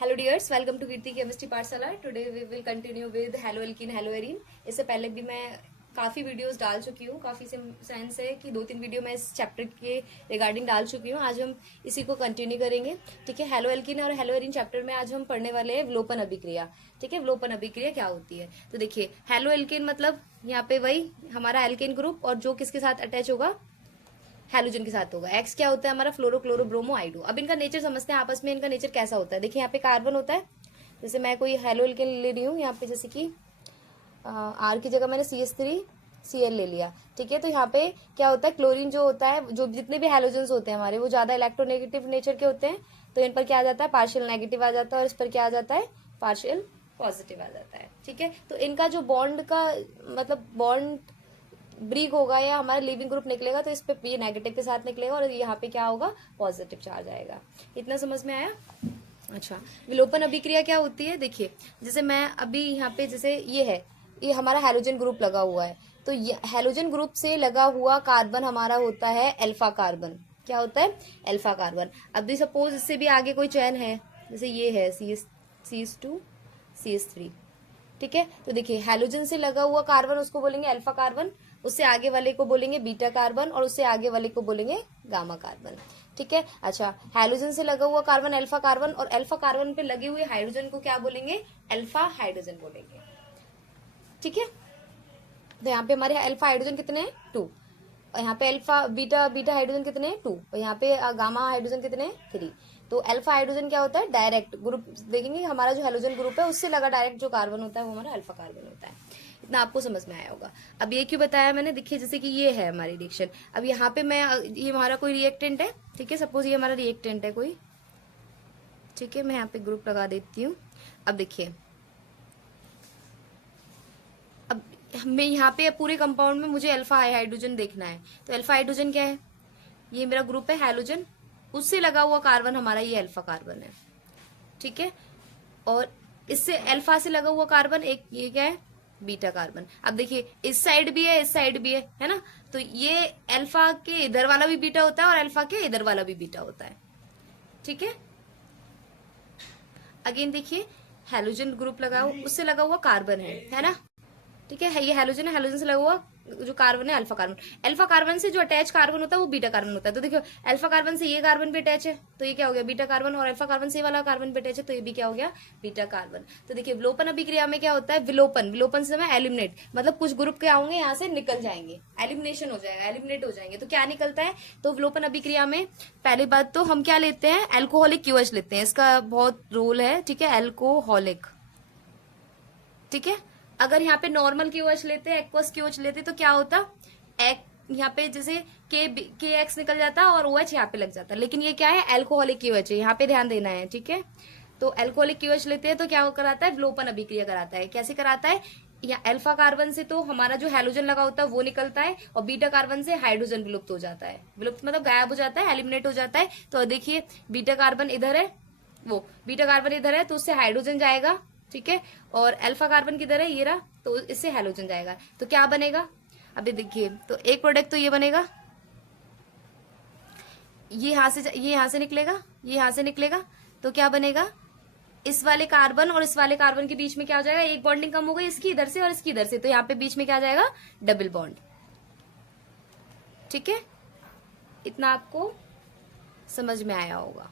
Hello dears, welcome to Kirti chemistry पाठशाला। Today we will continue with haloalkane haloarene. इससे पहले भी मैं काफ़ी वीडियोस डाल चुकी हूँ, काफ़ी सेंस है कि 2-3 वीडियो मैं इस चैप्टर के रिगार्डिंग डाल चुकी हूँ। आज हम इसी को कंटिन्यू करेंगे। ठीक है, हेलो एल्कीन और हेलो एरीन चैप्टर में आज हम पढ़ने वाले हैं विलोपन अभिक्रिया। ठीक है, विलोपन अभिक्रिया क्या होती है। तो देखिए, हेलो एल्कीन मतलब यहाँ पे वही हमारा एल्केन ग्रुप, और जो किसके साथ अटैच होगा, हैलोजन के साथ होगा। एक्स क्या होता है हमारा, फ्लोरो क्लोरो ब्रोमो आइडो। अब इनका नेचर समझते हैं आपस में, इनका नेचर कैसा होता है। देखिए यहाँ पे कार्बन होता है, जैसे मैं कोई हेलो एल्केन ले रही हूँ यहाँ पे, जैसे कि आर की जगह मैंने CH3Cl ले लिया। ठीक है, तो यहाँ पे क्या होता है, क्लोरीन जो होता है, जो जितने भी हैलोजन्स होते हैं हमारे, वो ज्यादा इलेक्ट्रोनेगेटिव नेचर के होते हैं, तो इन पर क्या आ जाता है, पार्शियल नेगेटिव आ जाता है, और इस पर क्या आ जाता है, पार्शियल पॉजिटिव आ जाता है। ठीक है, तो इनका जो बॉन्ड का मतलब बॉन्ड ब्रिक होगा या हमारा लिविंग ग्रुप निकलेगा, तो इस पे ये नेगेटिव के साथ निकलेगा और यहाँ पे क्या होगा, पॉजिटिव चार्ज आएगा। इतना समझ में आया। अच्छा, विलोपन अभिक्रिया क्या होती है। देखिए, जैसे मैं अभी यहाँ पे, जैसे ये हमारा हैलोजन ग्रुप लगा हुआ है, तो हैलोजन ग्रुप से लगा हुआ कार्बन हमारा होता है अल्फा कार्बन। क्या होता है, अल्फा कार्बन। अभी सपोज इससे भी आगे कोई चैन है, जैसे ये है CH2 CH3। ठीक है, तो देखिए हैलोजन से लगा हुआ कार्बन उसको बोलेंगे अल्फा कार्बन, उससे आगे वाले को बोलेंगे बीटा कार्बन, और उससे आगे वाले को बोलेंगे गामा कार्बन। ठीक है, अच्छा, हैलोजन से लगा हुआ कार्बन अल्फा कार्बन, और अल्फा कार्बन पे लगे हुए हाइड्रोजन को क्या बोलेंगे, अल्फा हाइड्रोजन बोलेंगे। ठीक है, तो यहाँ पे हमारे अल्फा हाइड्रोजन कितने हैं, 2, और यहाँ पे अल्फा बीटा बीटा हाइड्रोजन कितने हैं, 2, और यहाँ पे गामा हाइड्रोजन कितने हैं, 3। तो अल्फा हाइड्रोजन क्या होता है, डायरेक्ट ग्रुप देखेंगे, हमारा जो हैलोजन ग्रुप है उससे लगा डायरेक्ट जो कार्बन होता है वो हमारा अल्फा कार्बन होता है। इतना आपको समझ में आया होगा। अब ये क्यों बताया मैंने, देखिए जैसे कि ये है हमारी रिएक्शन। अब यहाँ पे मैं, ये हमारा कोई रिएक्टेंट है, ठीक है, सपोज ये हमारा रिएक्टेंट है कोई। ठीक है, मैं यहाँ पे ग्रुप लगा देती हूँ। अब देखिए, अब मैं यहाँ पे पूरे कंपाउंड में मुझे अल्फा हाइड्रोजन देखना है, तो अल्फा हाइड्रोजन क्या है, ये मेरा ग्रुप है हैलोजन, उससे लगा हुआ कार्बन हमारा ये अल्फा कार्बन है। ठीक है, और इससे अल्फा से लगा हुआ कार्बन एक ये क्या है, बीटा कार्बन। अब देखिए इस साइड भी है, इस साइड भी है ना, तो ये अल्फा के इधर वाला भी बीटा होता है और अल्फा के इधर वाला भी बीटा होता है। ठीक है, अगेन देखिए, हैलोजन ग्रुप लगा हुआ, उससे लगा हुआ कार्बन है ना। ठीक है, ये हैलोजन है, हैलोजन से लगा हुआ जो कार्बन है अल्फा कार्बन। अल्फा कार्बन से जो अटैच कार्बन होता है वो बीटा कार्बन होता है। तो देखो, अल्फा कार्बन से ये कार्बन भी अटैच है, तो ये क्या हो गया, बीटा कार्बन, और अल्फा कार्बन से वाला कार्बन भी अटैच है, तो ये भी क्या हो गया, बीटा कार्बन। तो देखिए, विलोपन अभिक्रिया में क्या होता है, विलोपन, विलोपन से मैं एलिमिनेट, मतलब कुछ ग्रुप क्या होंगे यहाँ से निकल जाएंगे, एलिमिनेशन हो जाएगा, एलिमिनेट हो जाएंगे। तो क्या निकलता है, तो विलोपन अभिक्रिया में पहली बात तो हम क्या लेते हैं, एल्कोहलिक क्यूएच लेते हैं, इसका बहुत रोल है। ठीक है, एल्कोहलिक। ठीक है, अगर यहाँ पे नॉर्मल क्यूएच लेते, एक्वस क्यूएच लेते, तो क्या होता, एक यहाँ पे जैसे के एक्स निकल जाता और ओ एच यहाँ पे लग जाता, लेकिन ये क्या है, एल्कोहलिक क्यूएच है, यहाँ पे ध्यान देना है। ठीक है, तो एल्कोहलिक क्यूएच लेते हैं तो क्या कराता है, विलोपन अभिक्रिया कराता है। कैसे कराता है, या अल्फा कार्बन से तो हमारा जो हैलोजन लगा होता है वो निकलता है, और बीटा कार्बन से हाइड्रोजन विलुप्त हो जाता है, विलुप्त मतलब गायब हो जाता है, एलिमिनेट हो जाता है। तो देखिए, बीटा कार्बन इधर है, वो बीटा कार्बन इधर है, तो उससे हाइड्रोजन जाएगा। ठीक है, और अल्फा कार्बन किधर है, ये रहा, तो इससे हैलोजन जाएगा। तो क्या बनेगा, अभी देखिए, तो एक प्रोडक्ट तो ये बनेगा, ये यहां से निकलेगा, ये यहां से निकलेगा, तो क्या बनेगा, इस वाले कार्बन और इस वाले कार्बन के बीच में क्या हो जाएगा, एक बॉन्डिंग कम हो गई, इसकी इधर से और इसकी इधर से, तो यहाँ पे बीच में क्या आ जाएगा, डबल बॉन्ड। ठीक है, इतना आपको समझ में आया होगा।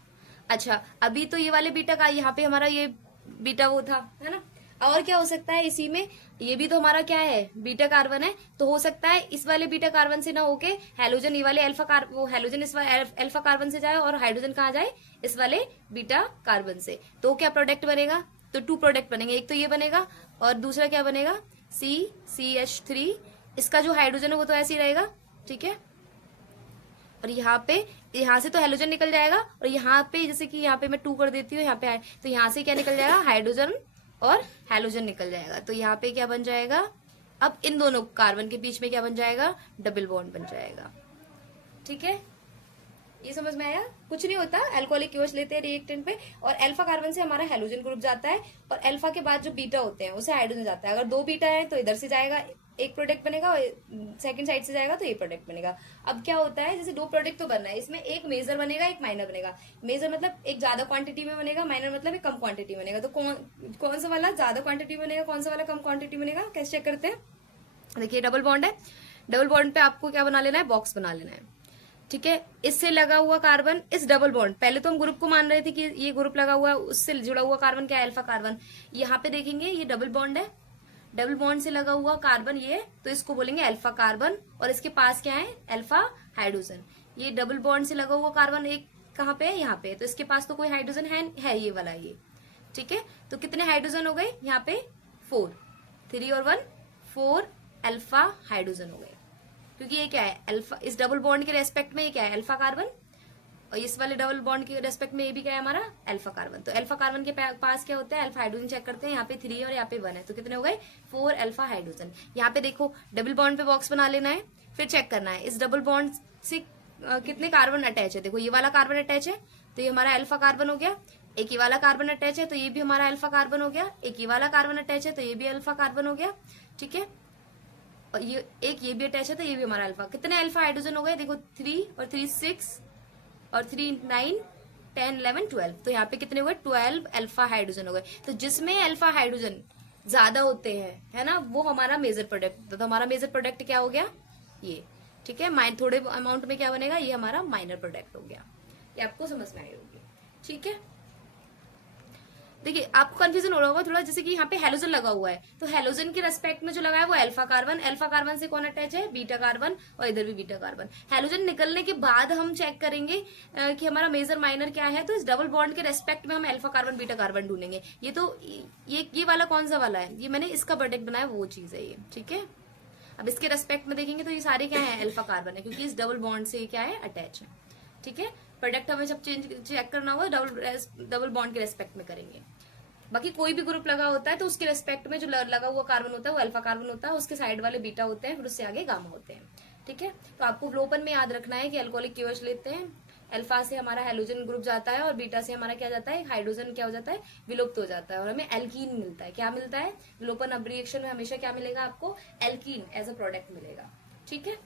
अच्छा, अभी तो ये वाले बीटा का, यहाँ पे हमारा ये बीटा वो था, है ना। और क्या हो सकता है इसी में, ये भी तो हमारा क्या है, बीटा कार्बन है, तो हो सकता है इस वाले बीटा कार्बन से ना होके हैलोजन ये वाले वो हैलोजन इस वाले अल्फा कार्बन से जाए, और हाइड्रोजन कहाँ जाए, इस वाले बीटा कार्बन से। तो क्या प्रोडक्ट बनेगा, तो 2 प्रोडक्ट बनेंगे, एक तो ये बनेगा और दूसरा क्या बनेगा, CH3। इसका जो हाइड्रोजन है वो तो ऐसे ही रहेगा। ठीक है, और यहाँ से तो हैलोजन निकल जाएगा, और यहाँ पे जैसे कि यहाँ पे मैं 2 कर देती हूँ, यहाँ पे तो यहाँ से क्या निकल जाएगा, हाइड्रोजन और हैलोजन निकल जाएगा। तो यहाँ पे क्या बन जाएगा, अब इन दोनों कार्बन के बीच में क्या बन जाएगा, डबल बॉन्ड बन जाएगा। ठीक है, ये समझ में आया? कुछ नहीं होता, अल्कोहलिक क्योच लेते हैं रिएक्टेंट पे, और अल्फा कार्बन से हमारा हेलोजन ग्रुप जाता है, और अल्फा के बाद जो बीटा होते हैं उसे हाइड्रोजन जाता है। अगर 2 बीटा है तो इधर से जाएगा, एक प्रोडक्ट बनेगा, और सेकंड साइड से जाएगा तो ये प्रोडक्ट बनेगा। अब क्या होता है, जैसे 2 प्रोडक्ट तो बन रहा है, इसमें एक मेजर बनेगा, एक माइनर बनेगा। मेजर मतलब एक ज्यादा क्वांटिटी में बनेगा, माइनर मतलब एक कम क्वांटिटी बनेगा। तो कौन सा वाला ज्यादा क्वांटिटी बनेगा, कौन सा वाला कम क्वांटिटी बनेगा, कैसे चेक करते हैं? देखिए डबल बॉन्ड है, डबल बॉन्ड पे आपको क्या बना लेना है, बॉक्स बना लेना है। ठीक है, इससे लगा हुआ कार्बन, इस डबल बॉन्ड, पहले तो हम ग्रुप को मान रहे थे कि ये ग्रुप लगा हुआ है, उससे जुड़ा हुआ कार्बन क्या है, अल्फा कार्बन। यहाँ पे देखेंगे ये डबल बॉन्ड है, डबल बॉन्ड से लगा हुआ कार्बन ये, तो इसको बोलेंगे अल्फा कार्बन, और इसके पास क्या है, अल्फा हाइड्रोजन। ये डबल बॉन्ड से लगा हुआ कार्बन एक कहाँ पे है, यहाँ पे, तो इसके पास तो कोई हाइड्रोजन है ये वाला ये। ठीक है, तो कितने हाइड्रोजन हो गए यहाँ पे, 4, 3 और 1 4 अल्फा हाइड्रोजन हो गए, क्योंकि ये क्या है, अल्फा, इस डबल बॉन्ड के रेस्पेक्ट में ये क्या है, अल्फा कार्बन, और इस वाले डबल बॉन्ड के रेस्पेक्ट में ये भी क्या है हमारा, अल्फा कार्बन। तो अल्फा कार्बन के पास क्या होता है, अल्फा हाइड्रोजन चेक करते हैं, यहाँ पे 3 और यहाँ पे 1 है, तो कितने हो गए, 4 अल्फा हाइड्रोजन। यहाँ पे देखो डबल बॉन्ड पे बॉक्स बना लेना है, फिर चेक करना है इस डबल बॉन्ड से कितने कार्बन अटैच है। देखो ये वाला कार्बन अटैच है, तो ये हमारा अल्फा कार्बन हो गया। एक ये वाला कार्बन अटैच है, तो ये भी हमारा अल्फा कार्बन हो गया। एक ये वाला कार्बन अटैच है, तो ये भी अल्फा कार्बन हो गया। ठीक है, और ये एक ये भी अटैच है, तो ये भी हमारा अल्फा। कितने अल्फा हाइड्रोजन हो गए, देखो 3 और 3 6 और 3 9 10 11 12, तो यहाँ पे कितने हुए, 12 अल्फा हाइड्रोजन हो गए। तो जिसमें अल्फा हाइड्रोजन ज्यादा होते हैं, है ना, वो हमारा मेजर प्रोडक्ट। तो हमारा मेजर प्रोडक्ट क्या हो गया, ये। ठीक है, थोड़े अमाउंट में क्या बनेगा, ये हमारा माइनर प्रोडक्ट हो गया। ये आपको समझ में आई होगी। ठीक है, देखिए आपको कंफ्यूजन हो रहा होगा थोड़ा, जैसे कि यहाँ पे हेलोजन लगा हुआ है, तो हेलोजन के रेस्पेक्ट में जो लगा है वो अल्फा कार्बन, अल्फा कार्बन से कौन अटैच है, बीटा कार्बन, और इधर भी बीटा कार्बन। हेलोजन निकलने के बाद हम चेक करेंगे कि हमारा मेजर माइनर क्या है, तो इस डबल बॉन्ड के रेस्पेक्ट में हम अल्फा कार्बन बीटा कार्बन ढूंढेंगे। ये तो ये वाला कौन सा वाला है, ये मैंने इसका प्रोडक्ट बनाया, वो चीज है ये। ठीक है, अब इसके रेस्पेक्ट में देखेंगे तो ये सारे क्या है, अल्फा कार्बन है, क्योंकि इस डबल बॉन्ड से क्या है, अटैच है। ठीक है, प्रोडक्ट हमें सब चेक करना होगा डबल बॉन्ड के रेस्पेक्ट में करेंगे। बाकी कोई भी ग्रुप लगा होता है तो उसके रेस्पेक्ट में जो लगा हुआ कार्बन होता है वो अल्फा कार्बन होता है, उसके साइड वाले बीटा होते हैं, फिर उससे आगे गामा होते हैं। ठीक है, तो आपको फ्लोपन में याद रखना है कि अल्कोहलिक क्योच लेते हैं, अल्फा से हमारा हेलोजन ग्रुप जाता है, और बीटा से हमारा क्या जाता है, हाइड्रोजन क्या हो जाता है, विलुप्त हो जाता है, और हमें एल्कीन मिलता है। क्या मिलता है, विलोपन अब रिएक्शन में हमेशा क्या मिलेगा आपको, एल्कीन एज अ प्रोडक्ट मिलेगा। ठीक है,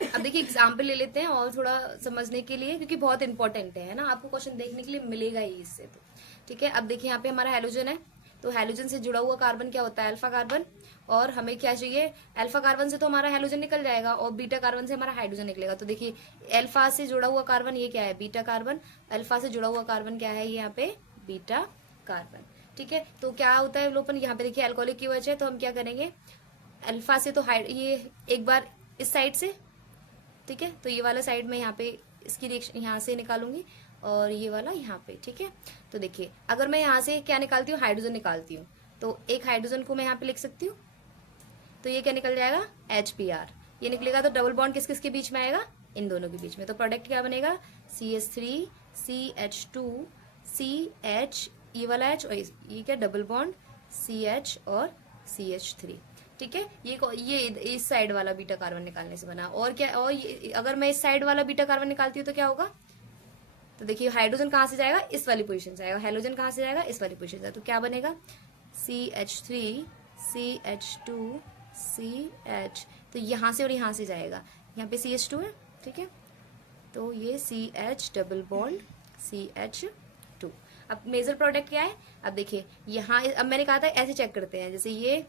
अब देखिए एग्जाम्पल ले लेते हैं और थोड़ा समझने के लिए, क्योंकि बहुत इंपॉर्टेंट है ना, आपको क्वेश्चन देखने के लिए मिलेगा ही इससे। तो ठीक है, अब देखिए यहाँ पे हमारा हेलोजन है, तो हेलोजन से जुड़ा हुआ कार्बन क्या होता है, अल्फा कार्बन, और हमें क्या चाहिए, अल्फा कार्बन से तो हमारा हेलोजन निकल जाएगा, और बीटा कार्बन से हमारा हाइड्रोजन निकलेगा। तो देखिए अल्फा से जुड़ा हुआ कार्बन ये क्या है, बीटा कार्बन, अल्फा से जुड़ा हुआ कार्बन क्या है, यहाँ पे बीटा कार्बन। ठीक है, तो क्या होता है विलोपन, यहाँ पे देखिए अल्कोहलिक की वजह है, तो हम क्या करेंगे, अल्फा से तो ये एक बार इस साइड से, ठीक है, तो ये वाला साइड में यहाँ पे इसकी रिएक्शन यहाँ से निकालूंगी, और ये वाला यहाँ पे। ठीक है, तो देखिए अगर मैं यहाँ से क्या निकालती हूँ, हाइड्रोजन निकालती हूँ, तो एक हाइड्रोजन को मैं यहाँ पे लिख सकती हूँ, तो ये क्या निकल जाएगा, HBr, ये निकलेगा। तो डबल बॉन्ड किस किस के बीच में आएगा, इन दोनों के बीच में, तो प्रोडक्ट क्या बनेगा, CH3 CH2 CH, ये वाला H, और ये क्या डबल बॉन्ड CH और CH3। ठीक है, ये इस साइड वाला बीटा कार्बन निकालने से बना। और क्या, और अगर मैं इस साइड वाला बीटा कार्बन निकालती हूँ तो क्या होगा, तो देखिए हाइड्रोजन कहाँ से जाएगा, इस वाली पोजीशन से आएगा, हेलोजन कहाँ से जाएगा, इस वाली पोजीशन से, तो क्या बनेगा, CH3 CH2 CH, तो यहाँ से और यहाँ से जाएगा, यहाँ पे CH2 है। ठीक है, तो ये CH डबल बॉन्ड CH2। अब मेजर प्रोडक्ट क्या है, अब देखिए यहाँ, अब मैंने कहा था ऐसे चेक करते हैं, जैसे ये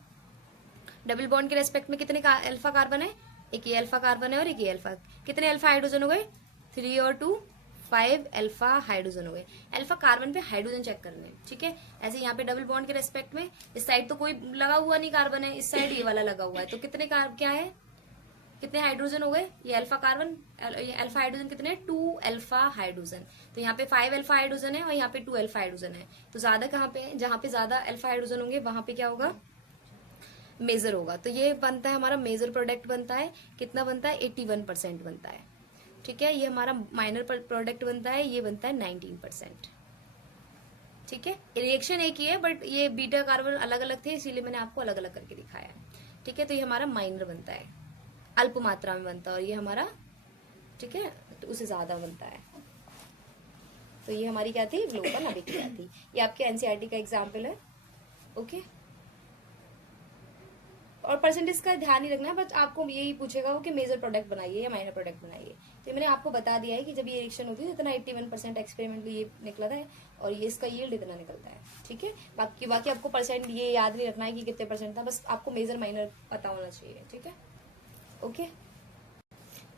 डबल बॉन्ड के रेस्पेक्ट में कितने अल्फा कार्बन है, एक ये अल्फा कार्बन है और एक ये अल्फा, कितने अल्फा हाइड्रोजन हो गए, 3 और 2 5 अल्फा हाइड्रोजन हो गए। अल्फा कार्बन पे हाइड्रोजन चेक करने। ठीक है, ऐसे यहाँ पे डबल बॉन्ड के रेस्पेक्ट में इस साइड तो कोई लगा हुआ नहीं कार्बन है, इस साइड ये वाला लगा हुआ है, तो कितने क्या है, कितने हाइड्रोजन हो गए, ये अल्फा कार्बन, ये अल्फा हाइड्रोजन कितने, 2 अल्फा हाइड्रोजन, तो यहाँ पे 5 अल्फा हाइड्रोजन है और यहाँ पे 2 अल्फा हाइड्रोजन है। तो ज्यादा कहाँ पे है, जहाँ पे ज्यादा अल्फा हाइड्रोजन होंगे वहां पे क्या होगा, मेजर होगा। तो ये बनता है हमारा मेजर प्रोडक्ट बनता है, कितना बनता है, 81% बनता है। ठीक है, ये हमारा माइनर प्रोडक्ट बनता है, ये बनता है 19%। ठीक है, रिएक्शन एक ही है, बट ये बीटा कार्बन अलग अलग थे, इसीलिए मैंने आपको अलग अलग करके दिखाया है। ठीक है, तो ये हमारा माइनर बनता है, अल्प मात्रा में बनता है, और ये हमारा, ठीक है, तो उससे ज्यादा बनता है। तो ये हमारी क्या थी, विलोपन अभिक्रिया थी। ये आपके एनसीईआरटी का एग्जाम्पल है। ओके, और परसेंटेज का ध्यान नहीं रखना है, बस आपको यही पूछेगा वो कि मेजर प्रोडक्ट बनाइए या माइनर प्रोडक्ट बनाइए। तो मैंने आपको बता दिया है कि जब ये रिएक्शन होती है इतना 81% एक्सपेरिमेंट में ये निकला था, और ये इसका यील्ड इतना निकलता है। ठीक है, बाकी आपको परसेंट ये याद नहीं रखना है कि कितने परसेंट था, बस आपको मेजर माइनर पता होना चाहिए। ठीक है, ओके।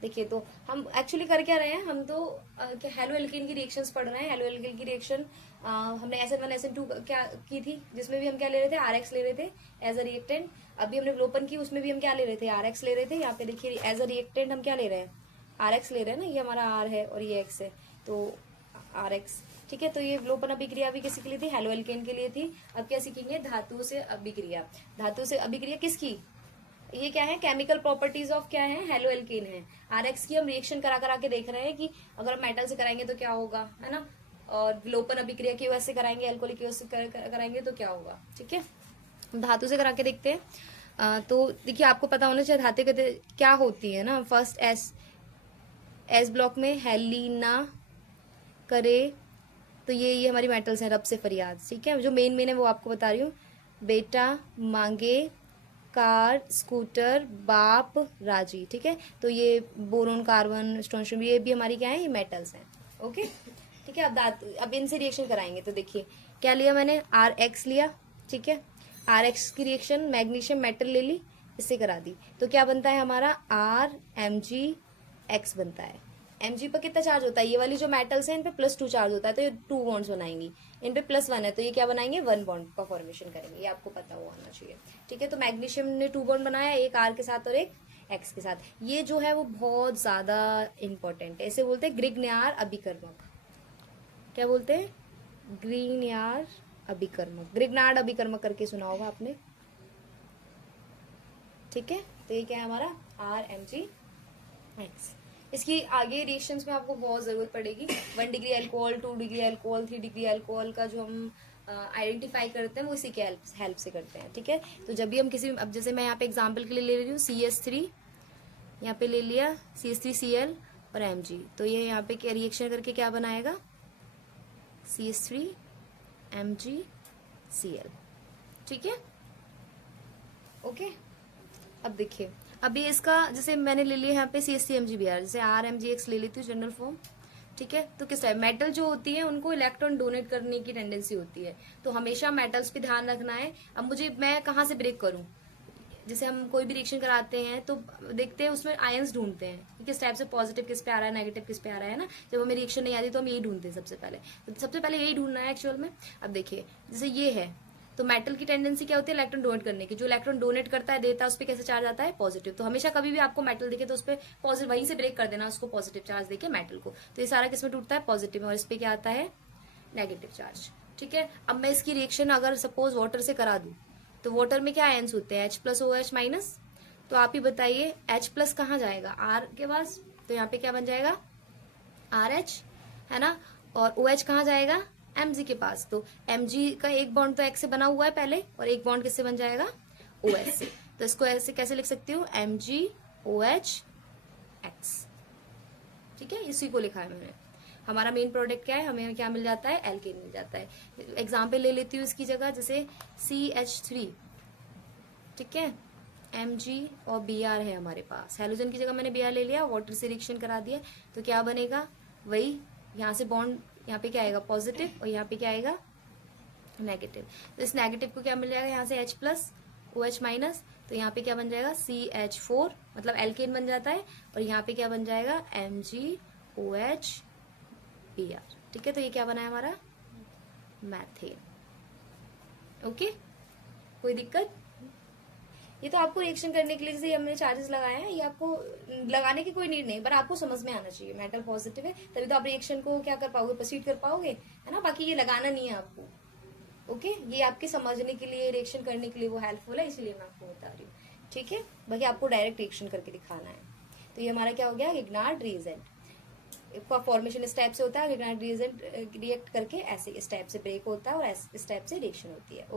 देखिए, तो हम एक्चुअली कर क्या रहे हैं, हम तो हेलो एल्केन की रिएक्शंस पढ़ रहे हैं। हेलो एल्केन की रिएक्शन हमने SN1 SN2 क्या की थी, जिसमें भी हम क्या ले रहे थे, RX ले रहे थे एज अ रिएक्टेंट। अभी हमने विलोपन की, उसमें भी हम क्या ले रहे थे, RX ले रहे थे। यहाँ पे देखिए एज अ रिएक्टेंट हम क्या ले रहे हैं, RX ले रहे हैं ना, ये हमारा R है और ये X है, तो RX। ठीक है, तो ये विलोपन अभिक्रिया भी किसी के लिए थी, हेलो एल्केन के लिए थी। अब क्या सीखेंगे, धातु से अभिक्रिया। धातु से अभिक्रिया किसकी, ये क्या है, केमिकल प्रॉपर्टीज ऑफ क्या है, हेलो एल्केन है। RX की हम रिएक्शन करा के देख रहे हैं कि अगर हम मेटल से कराएंगे तो क्या होगा, है ना, और विलोपन अभिक्रिया की वजह से कराएंगे, अल्कोहलिक की वजह से कराएंगे तो क्या होगा। ठीक है, धातु से करा के देखते हैं। तो देखिए, आपको पता होना चाहिए धातु क्या होती है ना। फर्स्ट एस ब्लॉक में हेलिना करे, तो ये हमारी मेटल्स हैं, रब से फरियाद। ठीक है, जो मेन है वो आपको बता रही हूँ, बेटा मांगे कार स्कूटर बाप राजी। ठीक है, तो ये बोरोन कार्बन स्ट्रोंशियम ये भी हमारी क्या है, ये मेटल्स हैं। ओके, ठीक है, अब इनसे रिएक्शन कराएंगे। तो देखिए क्या लिया मैंने, RX लिया। ठीक है, RX की रिएक्शन मैग्नीशियम मेटल ले ली, इससे करा दी, तो क्या बनता है हमारा RMgX बनता है। Mg पर कितना चार्ज होता है, ये वाली जो मेटल्स हैं इन पे +2 चार्ज होता है, तो ये 2 बॉन्ड्स बनाएंगी। इन पे +1 है, तो ये क्या बनाएंगे, 1 बॉन्ड का फॉर्मेशन करेंगे। ये आपको पता होना चाहिए। ठीक है, तो मैग्नीशियम ने 2 बॉन्ड बनाया, एक R के साथ और एक X के साथ। ये जो है वो बहुत ज्यादा इंपॉर्टेंट है, इसे बोलते हैं ग्रिग्नियर अभिकर्मक। क्या बोलते हैं, ग्रिग्नियर अभिकर्मक। ग्रिग्नार्ड अभिकर्मक करके सुना होगा आपने। ठीक है, तो ये क्या है हमारा RMgX। इसकी आगे रिएक्शंस में आपको बहुत जरूरत पड़ेगी। 1 degree alcohol, 2 degree alcohol, 3 degree alcohol का जो हम आइडेंटिफाई करते हैं वो इसी के हेल्प से करते हैं। ठीक है, तो जब भी हम किसी, अब जैसे मैं यहाँ पे एग्जांपल के लिए ले रही हूँ CS3, यहाँ पे ले लिया CS3Cl और Mg, तो ये यहाँ पे क्या रिएक्शन करके क्या बनाएगा, CS3MgCl। ठीक है, ओके। अब देखिए, अभी इसका जैसे मैंने ले लिया यहाँ पे CH3MgBr, जैसे RMgX ले लेती हूँ जनरल फॉर्म। ठीक है, तो किस टाइप मेटल जो होती है उनको इलेक्ट्रॉन डोनेट करने की टेंडेंसी होती है, तो हमेशा मेटल्स पे ध्यान रखना है। अब मैं कहाँ से ब्रेक करूँ, जैसे हम कोई भी रिएक्शन कराते हैं तो देखते हैं उसमें आयंस ढूंढते हैं कि किस टाइप से पॉजिटिव किस पे आ रहा है, नेगेटिव किस पे आ रहा है ना। जब हमें रिएक्शन नहीं आती तो हम यही ढूंढते हैं सबसे पहले, तो सबसे पहले यही ढूंढना है एक्चुअल में। अब देखिए, जैसे ये है, तो मेटल की टेंडेंसी क्या होती है, इलेक्ट्रॉन डोनेट करने की। जो इलेक्ट्रॉन डोनेट करता है, देता है, उस पर कैसे चार्ज आता है, पॉजिटिव। तो हमेशा कभी भी आपको मेटल दिखे तो उस पर पॉजिटिव, वहीं से ब्रेक कर देना उसको, पॉजिटिव चार्ज देके मेटल को। तो ये सारा किसमें टूटता है, पॉजिटिव में, और इस पर क्या आता है, नेगेटिव चार्ज। ठीक है, अब मैं इसकी रिएक्शन अगर सपोज वाटर से करा दूं, तो वाटर में क्या आयंस होते हैं, H+OH-। तो आप ही बताइए H+ कहाँ जाएगा, R के पास, तो यहाँ पे क्या बन जाएगा, RH, है ना, और OH कहाँ जाएगा, Mg के पास। तो Mg का एक बॉन्ड तो X से बना हुआ है पहले, और एक बॉन्ड किससे बन जाएगा, OH से। तो इसको ऐसे कैसे लिख सकती हूँ, MgOH X। ठीक है, इसी को लिखा है मैंने। हमारा मेन प्रोडक्ट क्या है, हमें क्या मिल जाता है, एल्केन मिल जाता है। एग्जाम्पल ले लेती हूँ इसकी जगह, जैसे CH3। ठीक है, Mg और Br है हमारे पास, हेलोजन की जगह मैंने Br ले लिया, वाटर से रिएक्शन करा दिया, तो क्या बनेगा, वही यहाँ से बॉन्ड, यहाँ पे क्या आएगा, पॉजिटिव, और यहाँ पे क्या आएगा, नेगेटिव। तो इस नेगेटिव को क्या मिल जाएगा, यहाँ से H+OH-, तो यहाँ पे क्या बन जाएगा, CH4, मतलब एल्केन बन जाता है, और यहाँ पे क्या बन जाएगा, MgOH-Br। ठीक है, तो ये क्या बना है हमारा, मैथेन। ओके, कोई दिक्कत, ये तो आपको रिएक्शन करने के लिए जैसे हमने चार्जेस लगाए हैं, ये आपको लगाने की कोई नीड नहीं, पर आपको समझ में आना चाहिए मेटल पॉजिटिव है, तभी तो आप रिएक्शन को क्या कर पाओगे, प्रोसीड कर पाओगे, है ना। बाकी ये लगाना नहीं है आपको। ओके, ये आपके समझने के लिए, रिएक्शन करने के लिए वो हेल्पफुल है, इसलिए मैं आपको बता रही हूँ। ठीक है, बाकी आपको डायरेक्ट रिएक्शन करके दिखाना है। तो ये हमारा क्या हो गया, ग्रिग्नार्ड रिएजेंट का फॉर्मेशन इस टाइप से होता है। ग्रिग्नार्ड रिएजेंट रिएक्ट करके ऐसे इस टाइप से ब्रेक होता है, और इस टाइप से रिएक्शन होती है।